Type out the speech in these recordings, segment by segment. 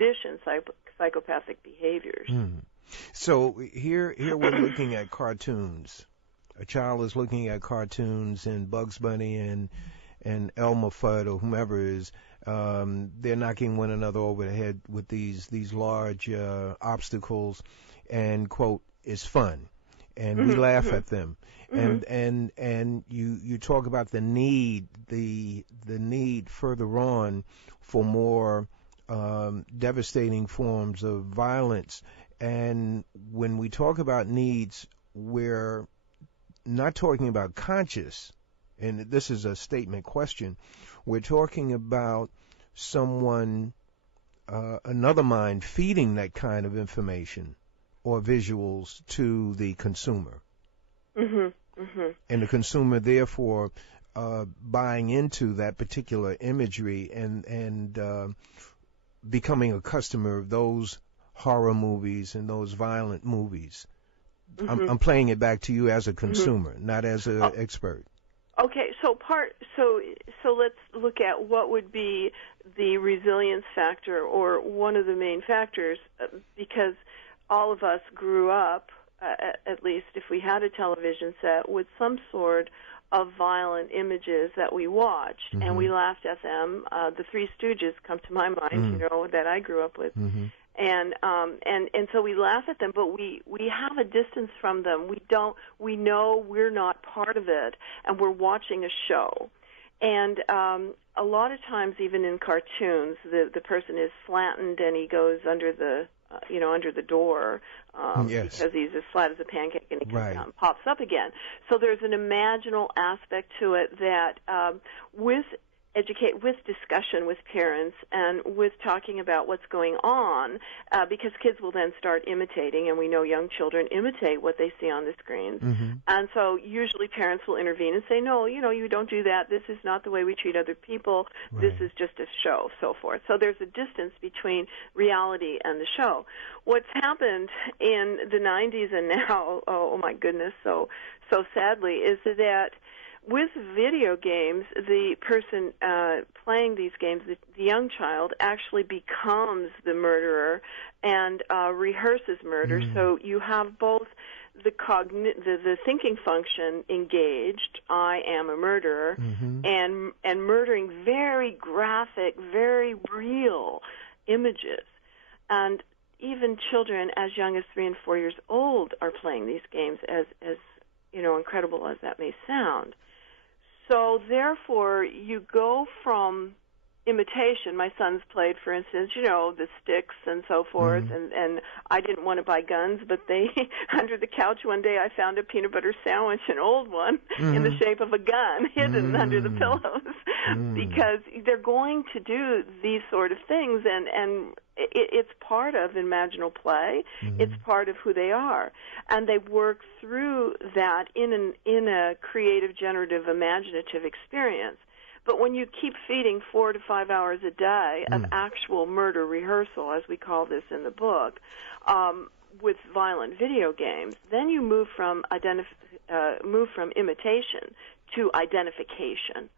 condition psychopathic behaviors. So here we're looking at cartoons. A child is looking at cartoons and Bugs Bunny and Elmer Fudd or whomever is, they're knocking one another over the head with these large obstacles, and quote, is fun, and we laugh at them, and you talk about the need further on for more devastating forms of violence. And when we talk about needs, we're not talking about conscious, and this is a statement question. We're talking about someone, another mind, feeding that kind of information or visuals to the consumer. And the consumer, therefore, buying into that particular imagery and becoming a customer of those horror movies and those violent movies. I'm playing it back to you as a consumer, not as an expert. Okay, so let's look at what would be the resilience factor, or one of the main factors, because all of us grew up, at least if we had a television set, with some sort of violent images that we watched, and we laughed at them. The Three Stooges come to my mind, that I grew up with. And so we laugh at them, but we have a distance from them. We know we're not part of it, and we're watching a show. And a lot of times, even in cartoons, the person is flattened and he goes under the door, because he's as flat as a pancake, and he comes out and pops up again. So there's an imaginal aspect to it that, with discussion with parents and with talking about what's going on, because kids will then start imitating, and we know young children imitate what they see on the screens. And so usually parents will intervene and say, no, you don't do that. This is not the way we treat other people. This is just a show, so forth. So there's a distance between reality and the show. What's happened in the 90s and now, oh my goodness, so sadly, is that with video games, the person playing these games, the young child, actually becomes the murderer and rehearses murder. So you have both the thinking function engaged, I am a murderer, and murdering very graphic, very real images. And even children as young as 3 and 4 years old are playing these games, as incredible as that may sound. So therefore, you go from imitation. My sons played, for instance, the sticks and so forth, and I didn't want to buy guns, but they, under the couch one day, I found a peanut butter sandwich, an old one, in the shape of a gun, hidden under the pillows, because they're going to do these sort of things, and it's part of imaginal play. It's part of who they are, and they work through that in a creative, generative, imaginative experience. But when you keep feeding 4 to 5 hours a day of actual murder rehearsal, as we call this in the book, with violent video games, then you move from imitation to identification,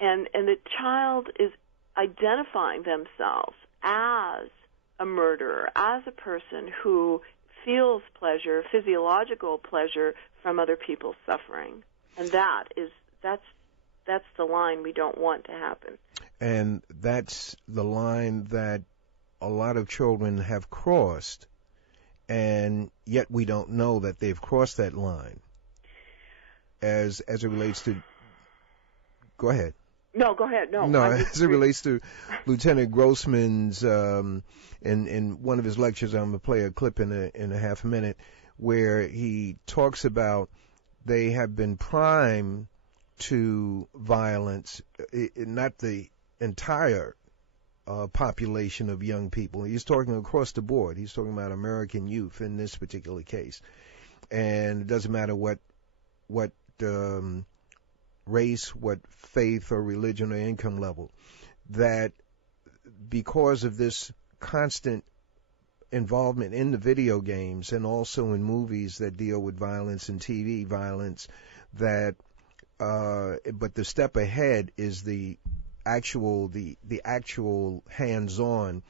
and the child is identifying themselves as a murderer, as a person who feels pleasure, physiological pleasure, from other people's suffering. And that's the line we don't want to happen. And that's the line that a lot of children have crossed, and yet we don't know that they've crossed that line. As it relates to... Go ahead. No, go ahead. No, as it relates to Lieutenant Grossman's, in one of his lectures, I'm going to play a clip in a half a minute, where he talks about they have been primed to violence, not the entire population of young people. He's talking across the board. He's talking about American youth in this particular case. And it doesn't matter what race, what faith or religion or income level, that because of this constant involvement in the video games and also in movies that deal with violence and TV violence, that but the step ahead is the actual hands-on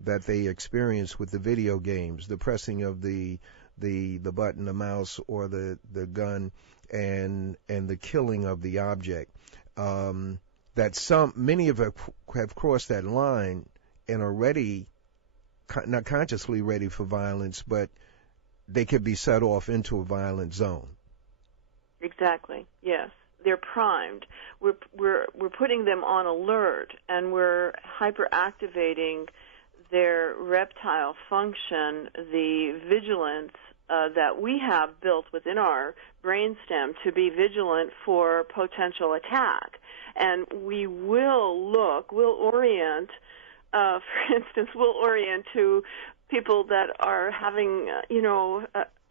that they experience with the video games, the pressing of the button, the mouse, or the gun, and the killing of the object. That many of us have crossed that line and are ready, not consciously ready for violence, but they could be set off into a violent zone. Exactly. Yes, they're primed. We're putting them on alert, and we're hyperactivating their reptile function, the vigilance that we have built within our brainstem to be vigilant for potential attack. And we'll orient, for instance, we'll orient to people that are having,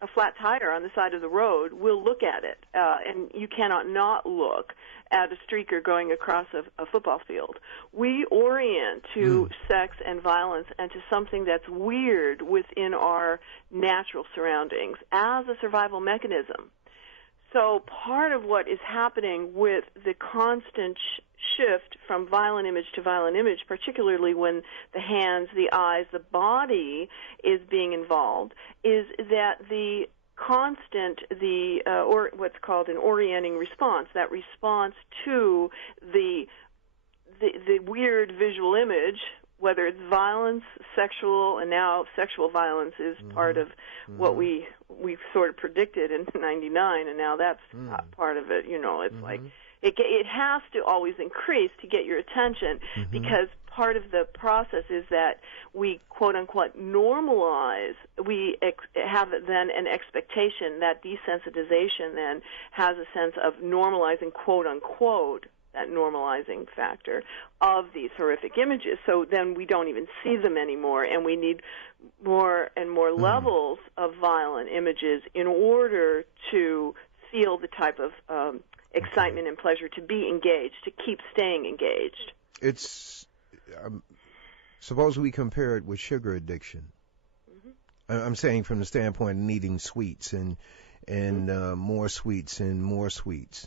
a flat tire on the side of the road. We'll look at it, and you cannot not look at a streaker going across a football field. We orient to sex and violence and to something that's weird within our natural surroundings as a survival mechanism. So part of what is happening with the constant shift from violent image to violent image, particularly when the hands, the eyes, the body is being involved, is that the constant, or what's called an orienting response, that response to the weird visual image, whether it's violence, sexual, and now sexual violence is part of what we sort of predicted in '99, and now that's part of it. It's like it has to always increase to get your attention, because part of the process is that we quote unquote normalize. We have then an expectation that desensitization then has a sense of normalizing quote unquote, that normalizing factor of these horrific images. So then we don't even see them anymore, and we need more and more levels of violent images in order to feel the type of excitement and pleasure, to be engaged, to keep staying engaged. It's suppose we compare it with sugar addiction. I'm saying from the standpoint of needing sweets and more sweets and more sweets.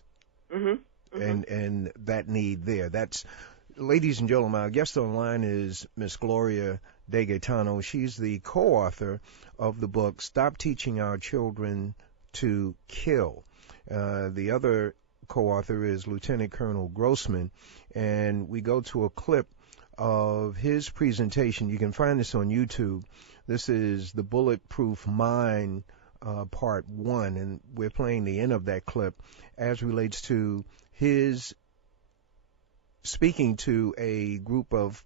And that need there. That's, ladies and gentlemen, our guest online is Miss Gloria De Gaetano. She's the co-author of the book Stop Teaching Our Children to Kill. The other co-author is Lieutenant Colonel Grossman, and we go to a clip of his presentation. You can find this on YouTube. This is the Bulletproof Mind part 1, and we're playing the end of that clip as relates to his speaking to a group of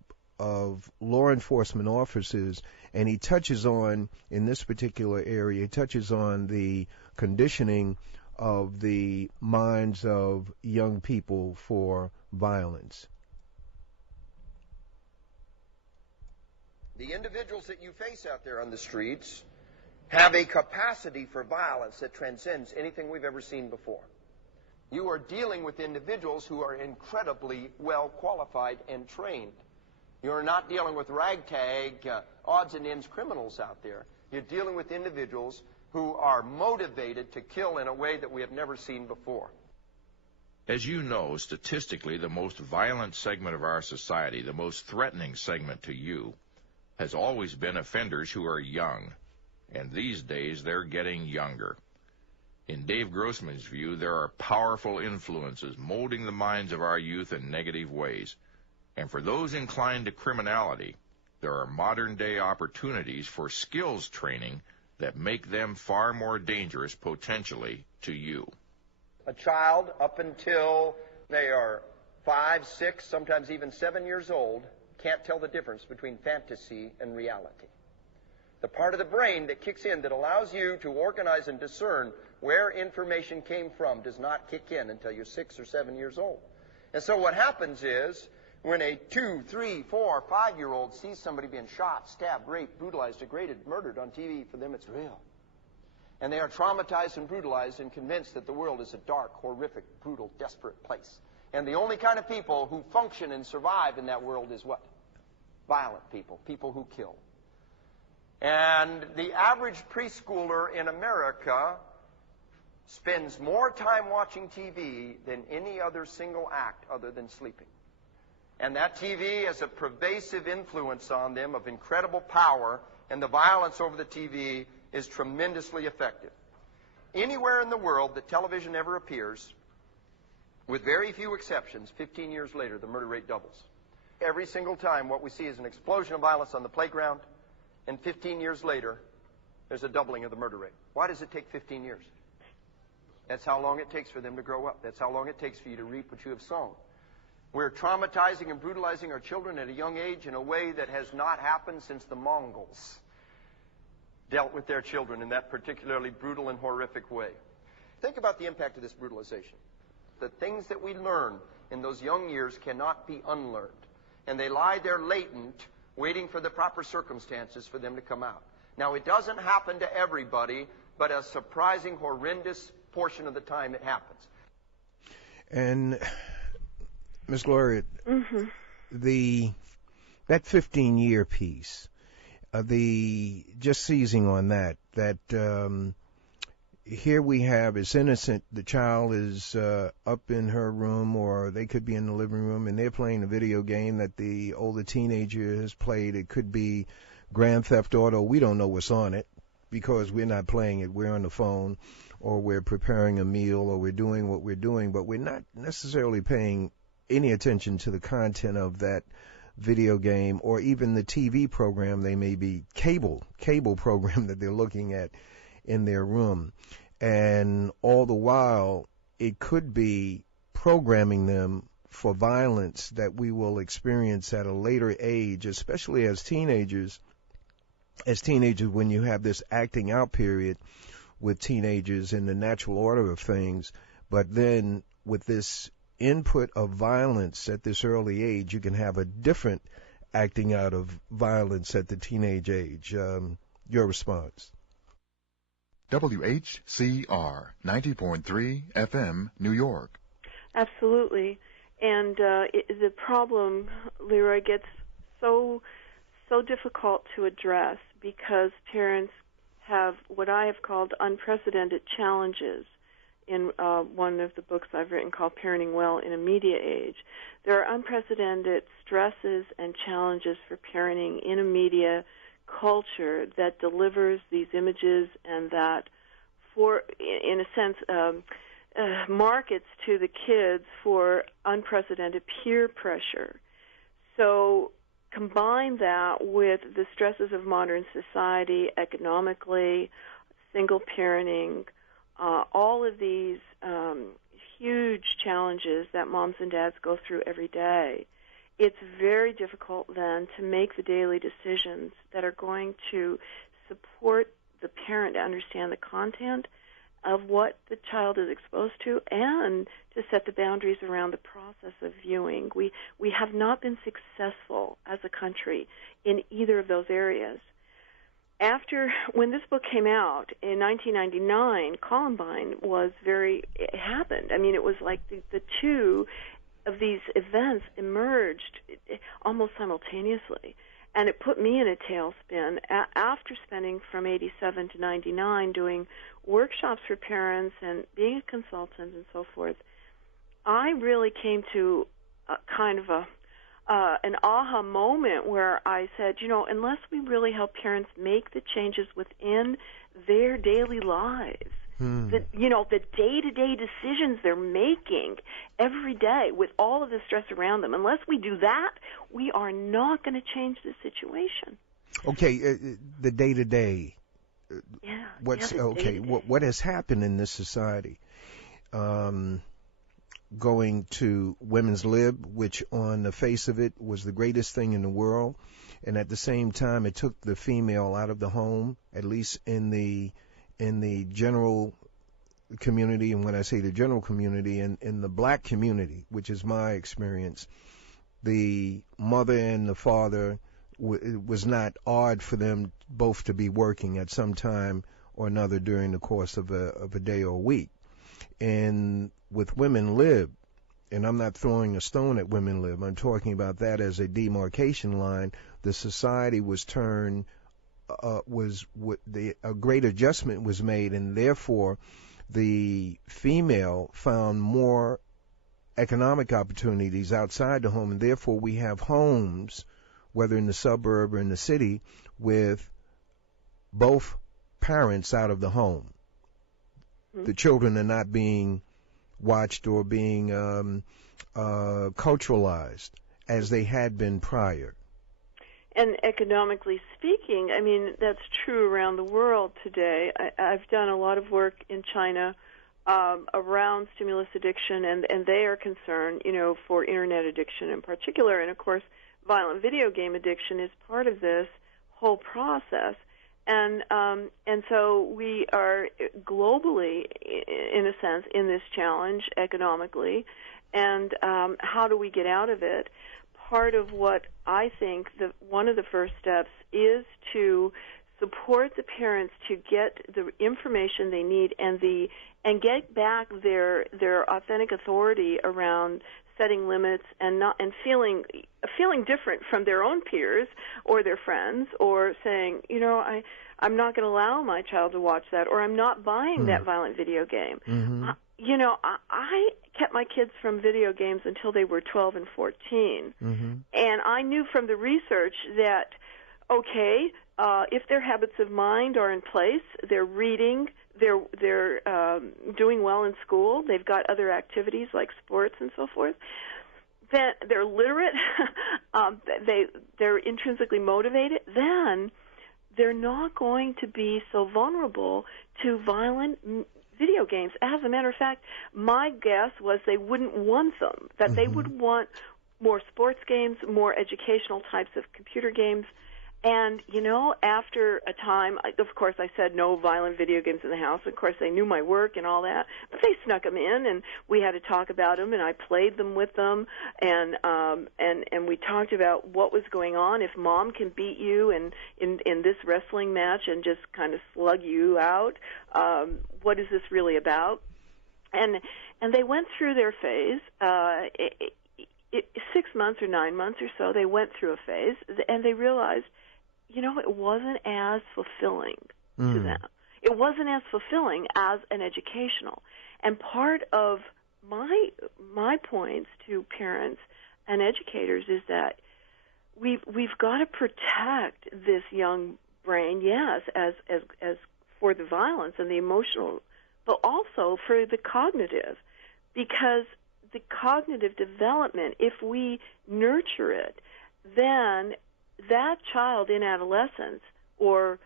law enforcement officers, and he touches on, in this particular area, he touches on the conditioning of the minds of young people for violence. The individuals that you face out there on the streets have a capacity for violence that transcends anything we've ever seen before. You are dealing with individuals who are incredibly well qualified and trained. You're not dealing with ragtag, odds and ends criminals out there. You're dealing with individuals who are motivated to kill in a way that we have never seen before. As you know, statistically, the most violent segment of our society, the most threatening segment to you, has always been offenders who are young. And these days, they're getting younger. In Dave Grossman's view, there are powerful influences molding the minds of our youth in negative ways. And for those inclined to criminality, there are modern-day opportunities for skills training that make them far more dangerous potentially to you. A child, up until they are 5, 6, sometimes even 7 years old, can't tell the difference between fantasy and reality. The part of the brain that kicks in that allows you to organize and discern where information came from does not kick in until you're 6 or 7 years old. And so what happens is, when a 2, 3, 4, 5-year-old sees somebody being shot, stabbed, raped, brutalized, degraded, murdered on TV, for them it's real. And they are traumatized and brutalized and convinced that the world is a dark, horrific, brutal, desperate place. And the only kind of people who function and survive in that world is what? Violent people, people who kill. And the average preschooler in America spends more time watching TV than any other single act other than sleeping. And that TV has a pervasive influence on them of incredible power, and the violence over the TV is tremendously effective. Anywhere in the world that television ever appears, with very few exceptions, 15 years later, the murder rate doubles. Every single time, what we see is an explosion of violence on the playground, and 15 years later, there's a doubling of the murder rate. Why does it take 15 years? That's how long it takes for them to grow up. That's how long it takes for you to reap what you have sown. We're traumatizing and brutalizing our children at a young age in a way that has not happened since the Mongols dealt with their children in that particularly brutal and horrific way. Think about the impact of this brutalization. The things that we learn in those young years cannot be unlearned. And they lie there latent, waiting for the proper circumstances for them to come out. Now, it doesn't happen to everybody, but a surprising, horrendous portion of the time it happens. And, Ms. Gloria, that 15-year piece, just seizing on that here we have, it's innocent, the child is up in her room, or they could be in the living room, and they're playing a video game that the older teenager has played. It could be Grand Theft Auto. We don't know what's on it because we're not playing it. We're on the phone, or we're preparing a meal, or we're doing what we're doing, but we're not necessarily paying any attention to the content of that video game, or even the TV program they may be, cable program that they're looking at in their room. And all the while, it could be programming them for violence that we will experience at a later age, especially as teenagers. As teenagers, when you have this acting out period with teenagers in the natural order of things, but then with this input of violence at this early age, you can have a different acting out of violence at the teenage age. Your response? WHCR 90.3 FM, New York. Absolutely. And the problem, Leroy, gets so difficult to address because parents have what I have called unprecedented challenges in one of the books I've written called Parenting Well in a Media Age. There are unprecedented stresses and challenges for parenting in a media culture that delivers these images and that, in a sense, markets to the kids for unprecedented peer pressure. So combine that with the stresses of modern society, economically, single parenting, all of these huge challenges that moms and dads go through every day. It's very difficult then to make the daily decisions that are going to support the parent to understand the content of what the child is exposed to and to set the boundaries around the process of viewing. We have not been successful as a country in either of those areas. When this book came out in 1999, Columbine it happened. I mean, it was like the two of these events emerged almost simultaneously. And it put me in a tailspin. After spending from 87 to 99 doing workshops for parents and being a consultant and so forth, I really came to an aha moment where I said, unless we really help parents make the changes within their daily lives, the day-to-day decisions they're making every day with all of the stress around them, unless we do that, we are not going to change the situation. Okay, the day-to-day. Yeah. What has happened in this society? Going to women's lib, which on the face of it was the greatest thing in the world, and at the same time it took the female out of the home, at least in the general community. And when I say the general community, in the black community, which is my experience, the mother and the father, it was not odd for them both to be working at some time or another during the course of a day or a week. And with Women Lib, and I'm not throwing a stone at Women Lib, I'm talking about that as a demarcation line, the society was turned, a great adjustment was made, and therefore the female found more economic opportunities outside the home, and therefore we have homes, whether in the suburb or in the city, with both parents out of the home. Mm-hmm. The children are not being watched or being culturalized as they had been prior. And economically speaking, I mean, that's true around the world today. I've done a lot of work in China around stimulus addiction, and they are concerned, for Internet addiction in particular. And, of course, violent video game addiction is part of this whole process. And so we are globally, in a sense, in this challenge economically. And how do we get out of it? Part of what I think one of the first steps is to support the parents to get the information they need and get back their authentic authority around setting limits and feeling different from their own peers or their friends, or saying, I'm not going to allow my child to watch that, or I'm not buying that violent video game. Mm-hmm. I kept my kids from video games until they were 12 and 14. Mm-hmm. And I knew from the research that, if their habits of mind are in place, they're reading, they're doing well in school, they've got other activities like sports and so forth, then they're literate, they're intrinsically motivated, then they're not going to be so vulnerable to violent video games. As a matter of fact, my guess was they wouldn't want them, that mm-hmm. they would want more sports games, more educational types of computer games. And, after a time, of course, I said no violent video games in the house. Of course, they knew my work and all that, but they snuck them in, and we had to talk about them, and I played them with them, and we talked about what was going on. If mom can beat you in this wrestling match and just kind of slug you out, what is this really about? And they went through their phase. 6 months or 9 months or so, they went through a phase, and they realized, it wasn't as fulfilling to them. It wasn't as fulfilling as an educational. And part of my points to parents and educators is that we've got to protect this young brain, yes, as for the violence and the emotional, but also for the cognitive, because the cognitive development, if we nurture it, then that child in adolescence, or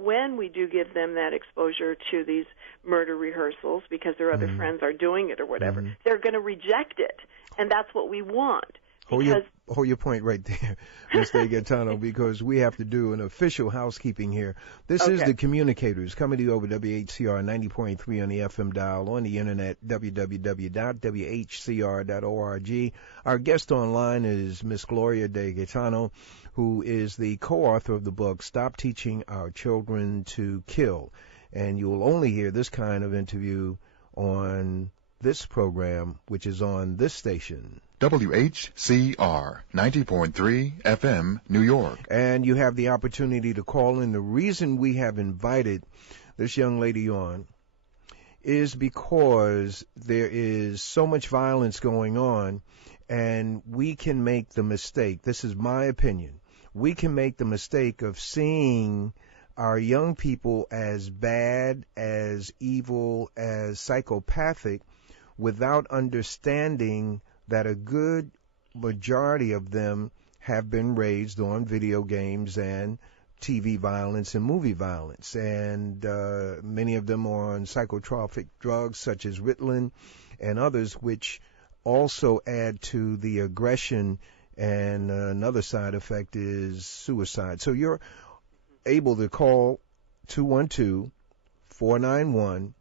when we do give them that exposure to these murder rehearsals because their other friends are doing it or whatever, they're going to reject it, and that's what we want. Hold your point right there, Mr. Gaetano, because we have to do an official housekeeping here. This is The Communicators, coming to you over WHCR 90.3 on the FM dial, on the internet, www.whcr.org. Our guest online is Miss Gloria De Gaetano, who is the co-author of the book, Stop Teaching Our Children to Kill. And you will only hear this kind of interview on this program, which is on this station. WHCR 90.3 FM, New York. And you have the opportunity to call in. The reason we have invited this young lady on is because there is so much violence going on, and we can make the mistake, this is my opinion, we can make the mistake of seeing our young people as bad, as evil, as psychopathic, without understanding that a good majority of them have been raised on video games and TV violence and movie violence. And many of them are on psychotropic drugs such as Ritalin and others, which also add to the aggression. And another side effect is suicide. So you're able to call 212-491-4685,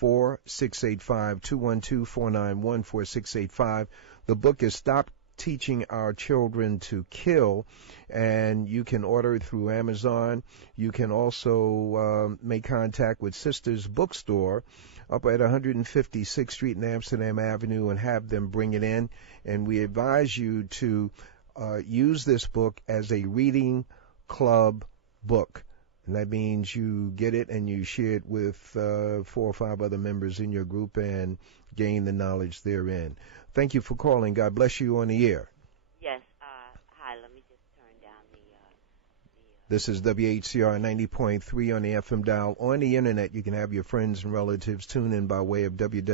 212-491-4685. The book is Stop Teaching Our Children to Kill, and you can order it through Amazon. You can also make contact with Sisters Bookstore up at 156th Street and Amsterdam Avenue and have them bring it in. And we advise you to use this book as a reading club book. And that means you get it and you share it with 4 or 5 other members in your group and gain the knowledge therein. Thank you for calling. God bless you on the air. Yes. Hi, let me just turn down the This is WHCR 90.3 on the FM dial. On the internet, you can have your friends and relatives tune in by way of www.whcr.org,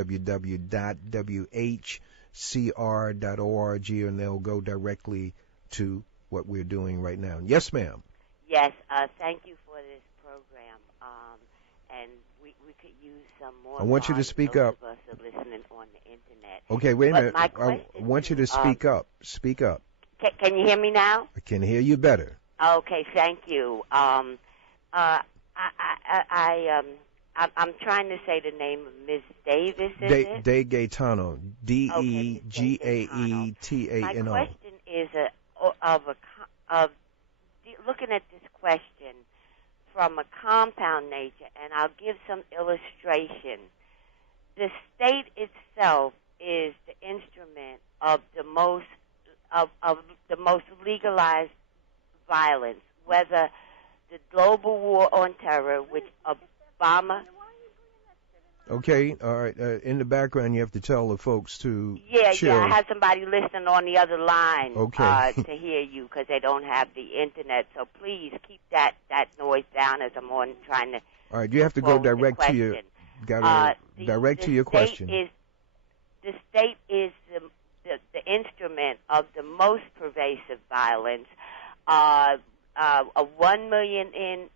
and they'll go directly to what we're doing right now. Yes, ma'am. Yes, thank you for this program, and we could use some more. I want you to speak up. Those of us are listening on the internet. Okay, wait a minute. My I want you to speak up. Speak up. Can you hear me now? I can hear you better. Okay, thank you. I'm trying to say the name of Miss Davis. Is it? De Gaetano. Degaetano. My question is looking at this question from a compound nature, and I'll give some illustration. The state itself is the instrument of the most legalized violence, whether the global war on terror, which Obama. Okay, all right. In the background, you have to tell the folks to chill. Yeah. I have somebody listening on the other line okay. To hear you because they don't have the internet. So please keep that noise down as I'm on trying to. All right, you have to go direct to your. Direct to your question. The state is the instrument of the most pervasive violence. 1 million in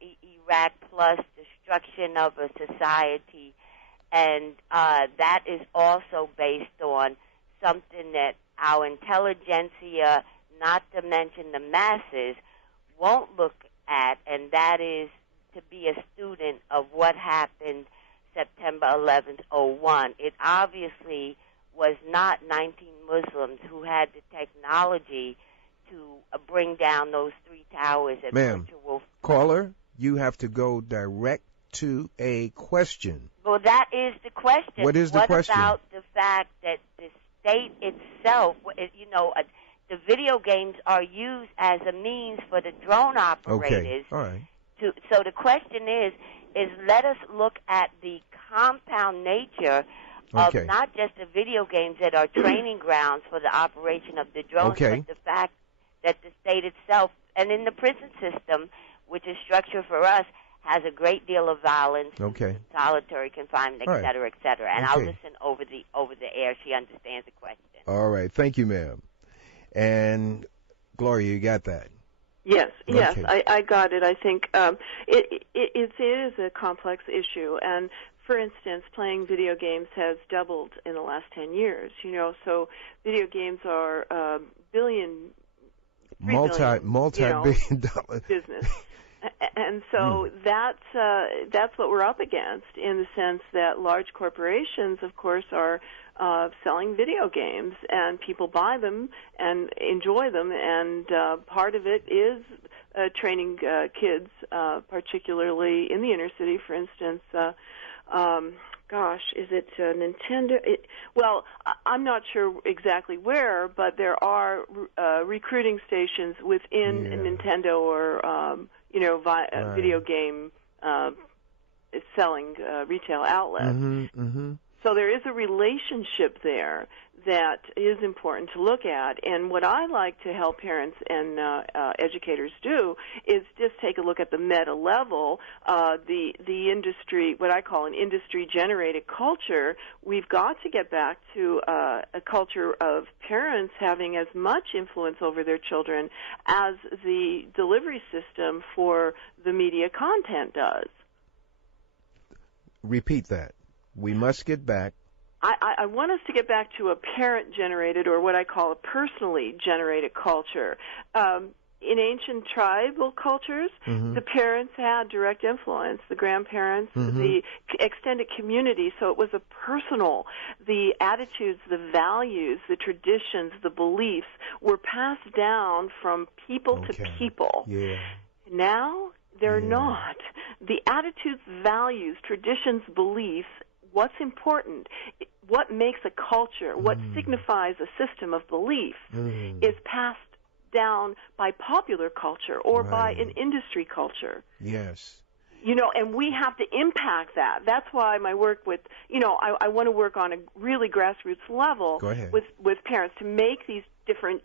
Iraq plus destruction of a society. And that is also based on something that our intelligentsia, not to mention the masses, won't look at, and that is to be a student of what happened September 11th, 01. It obviously was not 19 Muslims who had the technology to bring down those 3 towers at virtual. Caller, you have to go direct to a question. Well, that is the question. What is the question? What about the fact that the state itself, the video games are used as a means for the drone operators. Okay, all right. So the question is let us look at the compound nature of not just the video games that are training grounds for the operation of the drones, but the fact that the state itself, and in the prison system, which is structured for us, has a great deal of violence, solitary confinement, et cetera, et cetera. And I'll listen over the air. She understands the question. All right. Thank you, ma'am. And Gloria, you got that? Yes, I got it. I think it is a complex issue, and for instance, playing video games has doubled in the last 10 years. So video games are multi-billion dollar business. And so that's what we're up against, in the sense that large corporations, of course, are selling video games, and people buy them and enjoy them, and part of it is training kids, particularly in the inner city, for instance. Is it Nintendo? I'm not sure exactly where, but there are recruiting stations within Nintendo or video game selling retail outlets. Mm-hmm. So there is a relationship there that is important to look at. And what I like to help parents and educators do is just take a look at the meta level, the industry, what I call an industry-generated culture. We've got to get back to a culture of parents having as much influence over their children as the delivery system for the media content does. Repeat that. We must get back. I want us to get back to a parent-generated, or what I call a personally generated culture. In ancient tribal cultures, the parents had direct influence, the grandparents, the extended community, so it was a personal. The attitudes, the values, the traditions, the beliefs were passed down from people to people. Yeah. Now, they're not. The attitudes, values, traditions, beliefs, what's important, what makes a culture, what signifies a system of belief is passed down by popular culture or by an industry culture. Yes. And we have to impact that. That's why my work with, I want to work on a really grassroots level with parents to make these different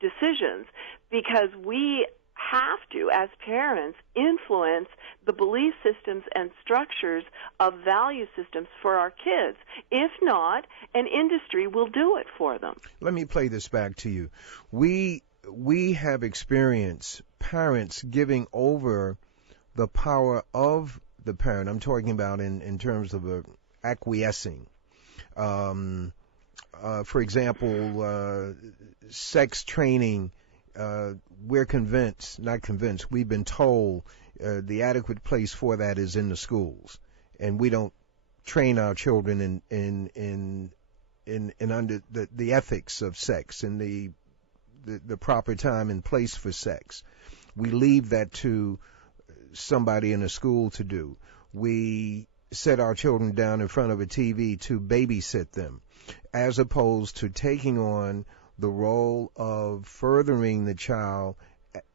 decisions, because we have to, as parents, influence the belief systems and structures of value systems for our kids. If not, an industry will do it for them. Let me play this back to you. We have experienced parents giving over the power of the parent. I'm talking about in terms of acquiescing. For example, sex training. We're we've been told the adequate place for that is in the schools, and we don't train our children in under the ethics of sex and the proper time and place for sex. We leave that to somebody in a school to do. We set our children down in front of a TV to babysit them, as opposed to taking on the role of furthering the child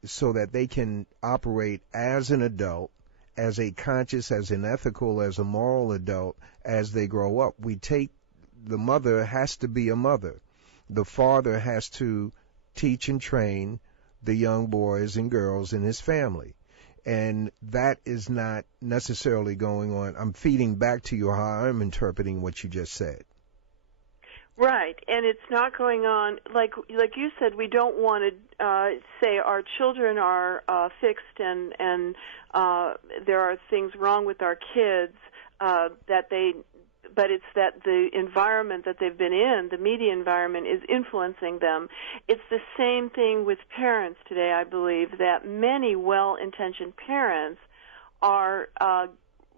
so that they can operate as an adult, as a conscious, as an ethical, as a moral adult as they grow up. The mother has to be a mother. The father has to teach and train the young boys and girls in his family. And that is not necessarily going on. I'm feeding back to you how I'm interpreting what you just said. Right, and it's not going on, like you said, we don't want to say our children are fixed and there are things wrong with our kids, but it's that the environment that they've been in, the media environment, is influencing them. It's the same thing with parents today, I believe, that many well-intentioned parents are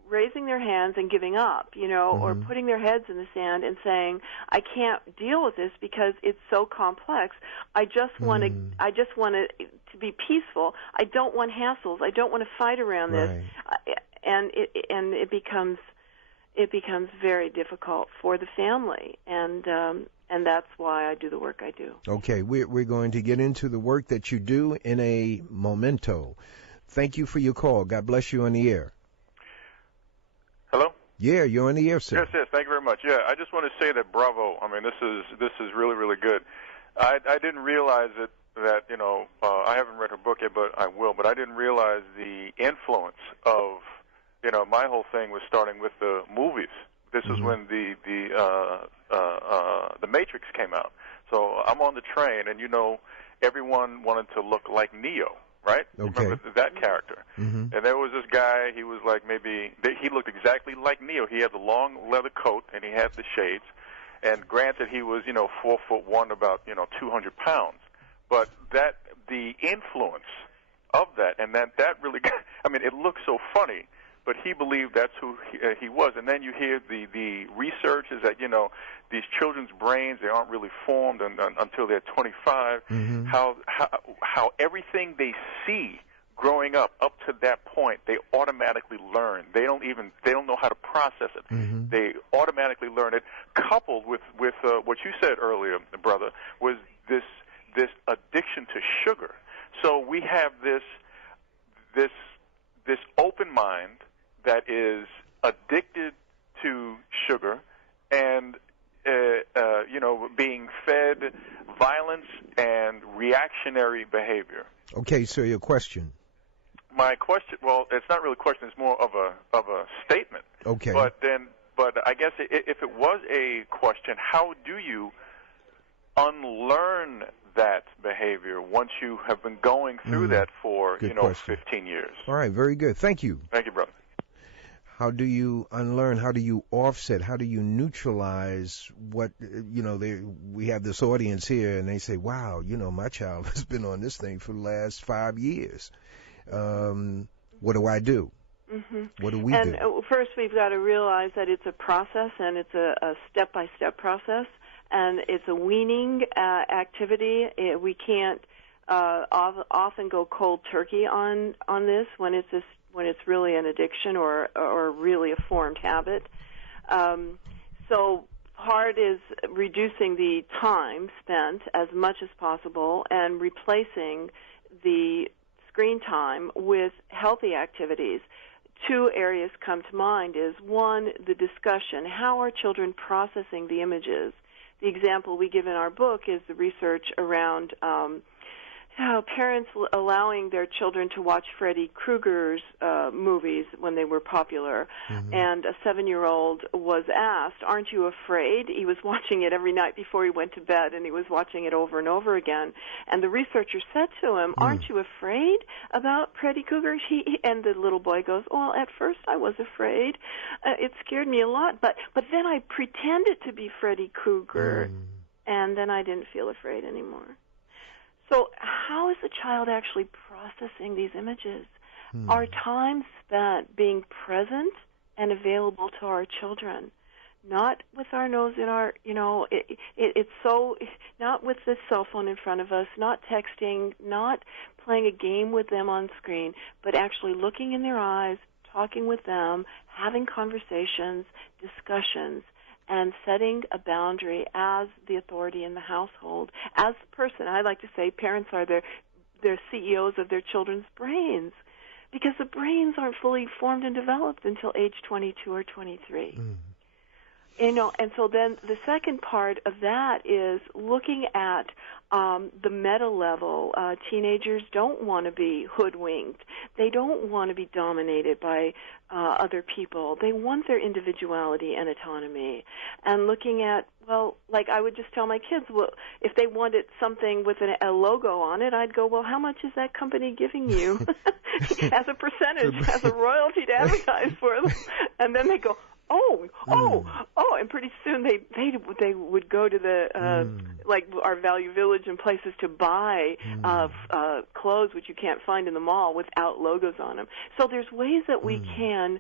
raising their hands and giving up, or putting their heads in the sand and saying, I can't deal with this because it's so complex. I just want to be peaceful. I don't want hassles. I don't want to fight around this. And it becomes very difficult for the family, and that's why I do the work I do. Okay, we're going to get into the work that you do in a momento. Thank you for your call. God bless you on the air. Hello? Yeah, you're on the air, sir. Yes, thank you very much. Yeah, I just want to say that bravo. I mean, this is really, really good. I didn't realize that I haven't read her book yet, but I will. But I didn't realize the influence of, my whole thing was starting with the movies. This is when the Matrix came out. So I'm on the train, and everyone wanted to look like Neo. Right? Okay. Remember that character. And there was this guy, he was like he looked exactly like Neo. He had the long leather coat, and he had the shades. And granted, he was, 4'1", about, 200 pounds. But the influence of that, and that really, it looked so funny, but he believed that's who he was. And then you hear the research is that, these children's brains, they aren't really formed until they're 25. How everything they see growing up to that point, they automatically learn. They don't know how to process it. They automatically learn it. Coupled with what you said earlier, brother, was this addiction to sugar. So we have this open mind that is addicted to sugar and being fed violence and reactionary behavior. Okay, so your question. My question, well, it's not really a question, it's more of a statement. Okay. But I guess if it was a question, how do you unlearn that behavior once you have been going through that for, Good question. 15 years? All right, very good. Thank you. Thank you, brother. How do you unlearn? How do you offset? How do you neutralize what, we have this audience here and they say, wow, my child has been on this thing for the last 5 years. What do I do? What do we do? And first we've got to realize that it's a process, and it's a step-by-step process, and it's a weaning activity. We can't often go cold turkey on this when it's really an addiction or really a formed habit. So part is reducing the time spent as much as possible and replacing the screen time with healthy activities. two areas come to mind is, one, the discussion. How are children processing the images? The example we give in our book is the research around parents allowing their children to watch Freddy Krueger's movies when they were popular. Mm-hmm. And a 7-year-old was asked, "Aren't you afraid?" He was watching it every night before he went to bed, and he was watching it over and over again. And the researcher said to him, "Aren't you afraid about Freddy Krueger?" And the little boy goes, "Well, at first I was afraid. It scared me a lot, but then I pretended to be Freddy Krueger, and then I didn't feel afraid anymore." So how is the child actually processing these images? Our time spent being present and available to our children, not with our nose in our, it's so, not with the cell phone in front of us, not texting, not playing a game with them on screen, but actually looking in their eyes, talking with them, having conversations, discussions, and setting a boundary as the authority in the household. As the person, I like to say parents are their CEOs of their children's brains, because the brains aren't fully formed and developed until age 22 or 23. And so then the second part of that is looking at the meta level. Teenagers don't want to be hoodwinked. They don't want to be dominated by other people. They want their individuality and autonomy. And looking at, well, like I would just tell my kids, well, if they wanted something with a logo on it, I'd go, well, how much is that company giving you as a percentage, as a royalty to advertise for them? And then they go, oh, and pretty soon they would go to the like our Value Village and places to buy clothes which you can't find in the mall without logos on them. So there's ways that we can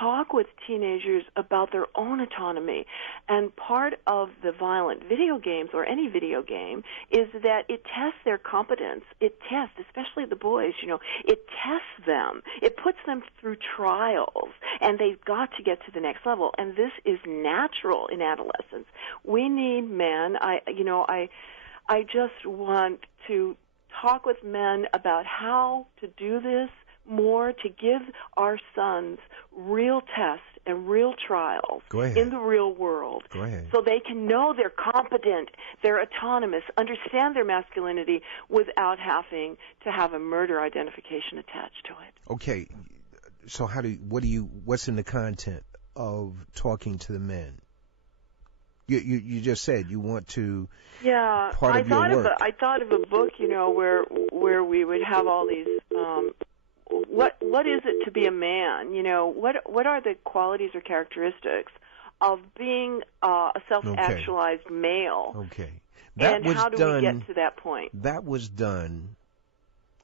talk with teenagers about their own autonomy. And part of the violent video games, or any video game, is that it tests their competence. It tests, especially the boys, it tests them. It puts them through trials, and they've got to get to the next level. And this is natural in adolescence. We need men. I just want to talk with men about how to do this more, to give our sons real tests and real trials in the real world, so they can know they're competent, they're autonomous, understand their masculinity without having to have a murder identification attached to it. Okay, so what's in the content of talking to the men? You just said you want to. Yeah, part of your work. I thought of a book, where we would have all these. What is it to be a man? What are the qualities or characteristics of being a self-actualized male? Okay. And how do we get to that point? That was done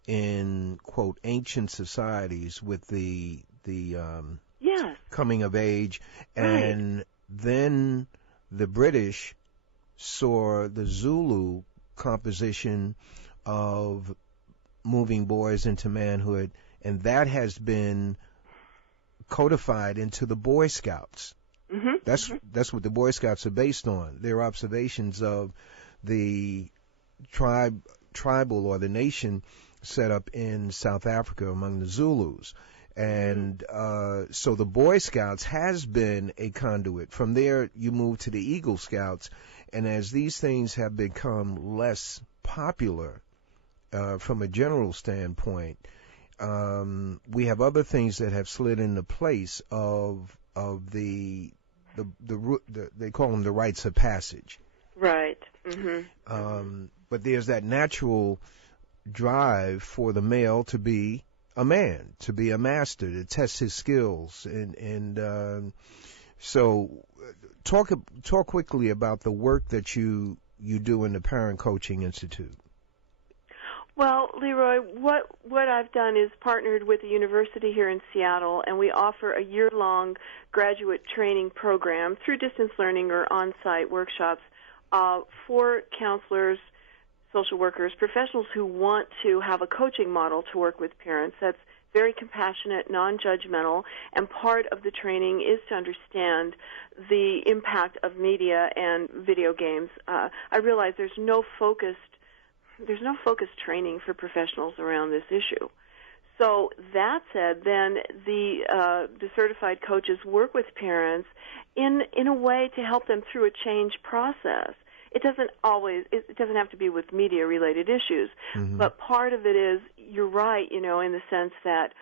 in, quote, ancient societies with the coming of age, and then the British saw the Zulu composition of moving boys into manhood, and that has been codified into the Boy Scouts. Mm-hmm. That's what the Boy Scouts are based on. Their observations of the tribal or the nation set up in South Africa among the Zulus. And so the Boy Scouts has been a conduit. From there, you move to the Eagle Scouts, and as these things have become less popular from a general standpoint, we have other things that have slid into place of the they call them the rites of passage. Right. Mm-hmm. But there's that natural drive for the male to be a man, to be a master, to test his skills, and so talk quickly about the work that you do in the Parent Coaching Institute. Well, Leroy, what I've done is partnered with a university here in Seattle, and we offer a year-long graduate training program through distance learning or on-site workshops for counselors, social workers, professionals who want to have a coaching model to work with parents that's very compassionate, non-judgmental, and part of the training is to understand the impact of media and video games. I realize there's no focused training for professionals around this issue. So that said, then the certified coaches work with parents in a way to help them through a change process. It doesn't have to be with media related issues, but part of it is, you're right, in the sense that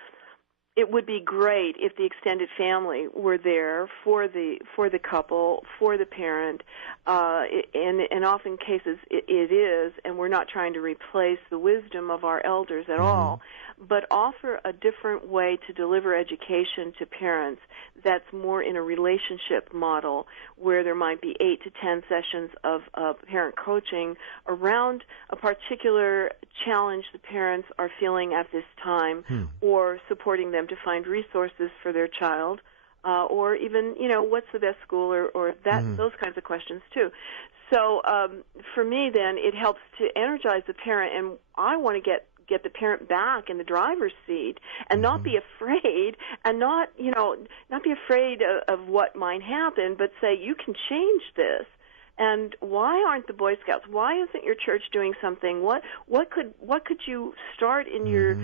it would be great if the extended family were there for the couple, for the parent, and often cases it is, and we're not trying to replace the wisdom of our elders at all, but offer a different way to deliver education to parents that's more in a relationship model, where there might be 8 to 10 sessions of parent coaching around a particular challenge the parents are feeling at this time, or supporting them to find resources for their child, or even, what's the best school, or those kinds of questions too. So for me, then, it helps to energize the parent, and I want to get the parent back in the driver's seat and not be afraid, and not be afraid of what might happen, but say, you can change this. And why aren't the Boy Scouts? Why isn't your church doing something? What could you start in your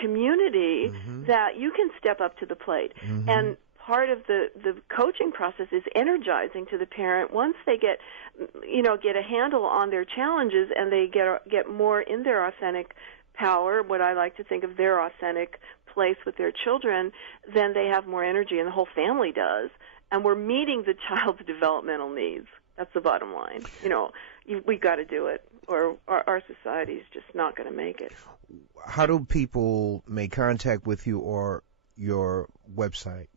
community that you can step up to the plate? And part of the coaching process is energizing to the parent once they get a handle on their challenges, and they get more in their authentic power, what I like to think of their authentic place with their children, then they have more energy, and the whole family does. And we're meeting the child's developmental needs. That's the bottom line. We got to do it, or our society's just not going to make it. How do people make contact with you or your website?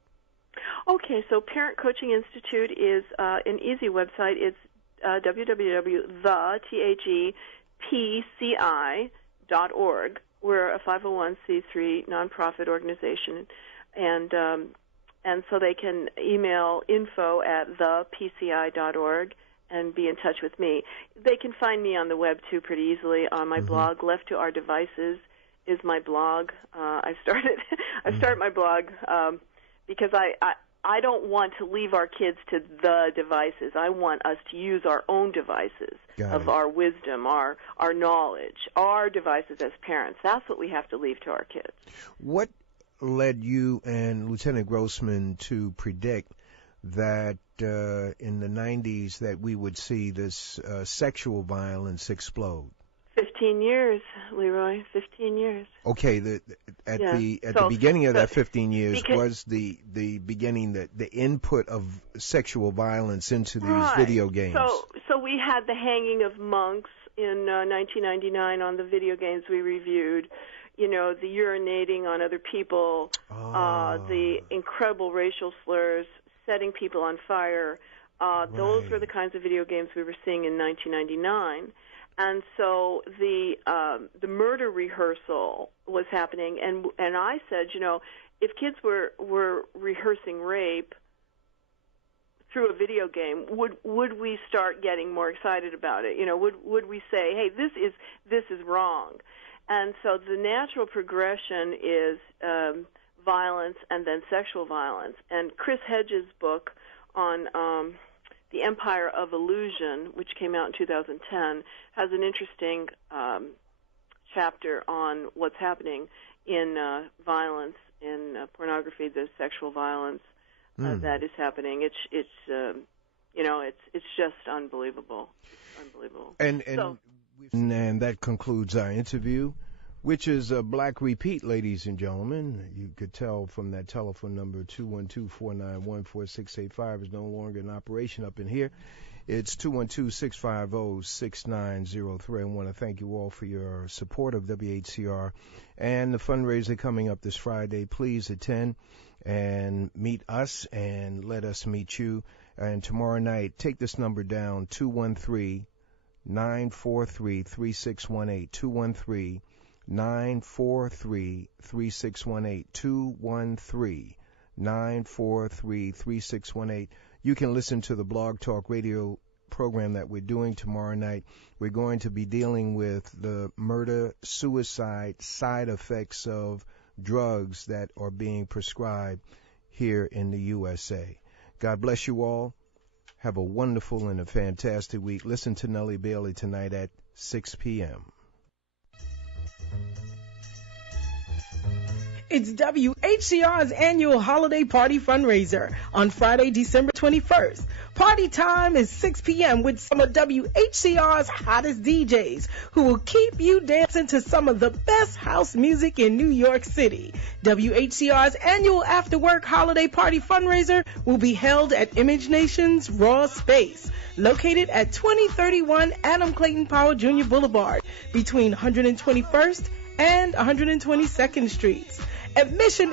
Okay, so Parent Coaching Institute is an easy website. It's www.thepci.org. We're a 501c3 nonprofit organization, and so they can email info@thepci.org and be in touch with me. They can find me on the web, too, pretty easily. On my blog, Left to Our Devices, is my blog. I started my blog because I don't want to leave our kids to the devices. I want us to use our own devices of our wisdom, our knowledge, our devices as parents. That's what we have to leave to our kids. What led you and Lieutenant Grossman to predict that in the 90s that we would see this sexual violence explode? 15 years, Leroy. 15 years. Okay, the beginning of that 15 years was the beginning, the input of sexual violence into these video games. So we had the hanging of monks in 1999 on the video games we reviewed. The urinating on other people, the incredible racial slurs, setting people on fire. Those were the kinds of video games we were seeing in 1999. And so the murder rehearsal was happening, and I said, if kids were rehearsing rape through a video game, would we start getting more excited about it? Would we say, hey, this is wrong? And so the natural progression is violence and then sexual violence. And Chris Hedges' book on The Empire of Illusion, which came out in 2010, has an interesting chapter on what's happening in violence, in pornography, the sexual violence that is happening. It's just unbelievable. Unbelievable. And that concludes our interview, which is a black repeat, ladies and gentlemen. You could tell from that telephone number, 212-491-4685, is no longer in operation up in here. It's 212-650-6903. I want to thank you all for your support of WHCR and the fundraiser coming up this Friday. Please attend and meet us and let us meet you. And tomorrow night, take this number down, 213-943-3618, 213-943-3618, 213-943-3618. You can listen to the Blog Talk Radio program that we're doing tomorrow night. We're going to be dealing with the murder-suicide side effects of drugs that are being prescribed here in the USA. God bless you all. Have a wonderful and a fantastic week. Listen to Nellie Bailey tonight at 6 p.m. It's WHCR's annual holiday party fundraiser on Friday, December 21st. Party time is 6 p.m. with some of WHCR's hottest DJs who will keep you dancing to some of the best house music in New York City. WHCR's annual after-work holiday party fundraiser will be held at Image Nation's Raw Space, located at 2031 Adam Clayton Powell Jr. Boulevard between 121st and 122nd Streets. Admission